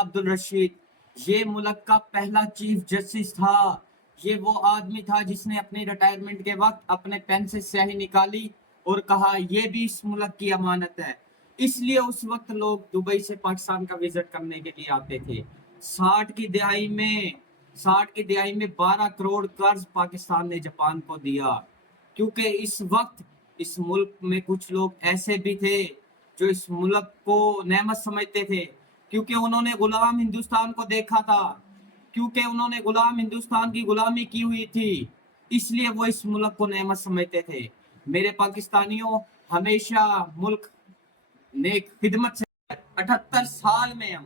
عبد الرشید یہ ملک کا پہلا چیف جسٹس تھا. یہ وہ آدمی تھا جس نے اپنی ریٹائرمنٹ کے وقت اپنے پین سے سیاہی نکالی اور کہا یہ بھی اس ملک کی امانت ہے. اس لیے اس وقت لوگ دبئی سے پاکستان کا وزٹ کرنے کے لیے آتے تھے. 60 کی دہائی میں 12 کروڑ قرض پاکستان نے جاپان کو دیا، کیونکہ اس وقت اس ملک میں کچھ لوگ ایسے بھی تھے جو اس ملک کو نعمت سمجھتے تھے، کیونکہ انہوں نے غلام ہندوستان کو دیکھا تھا، کیونکہ انہوں نے غلام ہندوستان کی غلامی کی ہوئی تھی، اس لیے وہ اس ملک کو نعمت سمجھتے تھے. میرے پاکستانیوں، ہمیشہ ملک نیک خدمت سے 78 سال میں ہم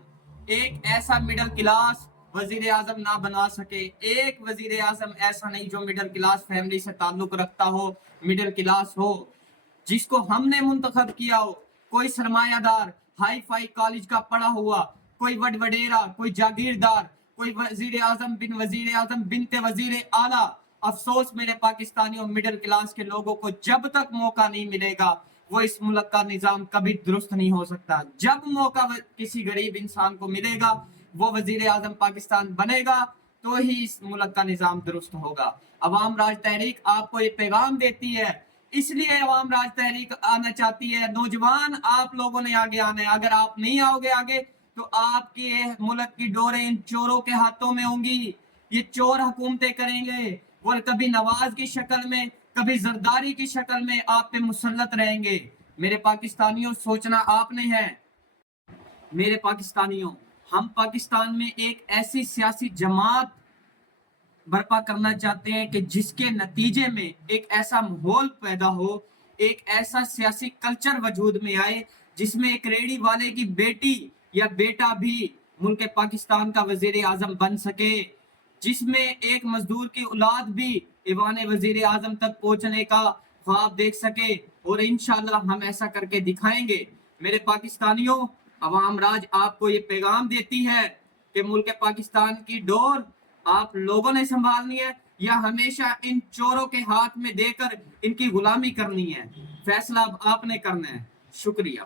ایک ایسا مڈل کلاس وزیر اعظم نہ بنا سکے. ایک وزیر اعظم ایسا نہیں جو مڈل کلاس فیملی سے تعلق رکھتا ہو، مڈل کلاس ہو، جس کو ہم نے منتخب کیا ہو. کوئی سرمایہ دار ہائی فائی کالج کا پڑھا ہوا، کوئی وڈیرا، کوئی جاگیردار، کوئی وزیر اعظم بنت وزیر اعلیٰ. افسوس میرے پاکستانیوں، مڈل کلاس کے لوگوں کو جب تک موقع نہیں ملے گا وہ اس ملک کا نظام کبھی درست نہیں ہو سکتا. جب موقع کسی غریب انسان کو ملے گا وہ وزیر اعظم پاکستان بنے گا تو ہی اس ملک کا نظام درست ہوگا. عوام راج تحریک آپ کو یہ پیغام دیتی ہے، اس لیے عوام راج تحریک آنا چاہتی ہے. نوجوان آپ لوگوں نے آگے آنا ہے. اگر آپ نہیں آؤ گے آگے تو آپ کے ملک کی ڈوریں ان چوروں کے ہاتھوں میں ہوں گی. یہ چور حکومتیں کریں گے، وہ کبھی نواز کی شکل میں، کبھی زرداری کی شکل میں آپ پہ مسلط رہیں گے. میرے پاکستانیوں، سوچنا آپ نے ہے. میرے پاکستانیوں، ہم پاکستان میں ایک ایسی سیاسی جماعت برپا کرنا چاہتے ہیں کہ جس کے نتیجے میں ایک ایسا ماحول پیدا ہو، ایک ایسا سیاسی کلچر وجود میں آئے جس میں ایک ریڑھی والے کی بیٹی یا بیٹا بھی ملک پاکستان کا وزیر اعظم بن سکے، جس میں ایک مزدور کی اولاد بھی ایوان وزیر اعظم تک پہنچنے کا خواب دیکھ سکے. اور انشاءاللہ ہم ایسا کر کے دکھائیں گے. میرے پاکستانیوں، عوام راج آپ کو یہ پیغام دیتی ہے کہ ملک پاکستان کی ڈور آپ لوگوں نے سنبھالنی ہے یا ہمیشہ ان چوروں کے ہاتھ میں دے کر ان کی غلامی کرنی ہے. فیصلہ اب آپ نے کرنا ہے. شکریہ.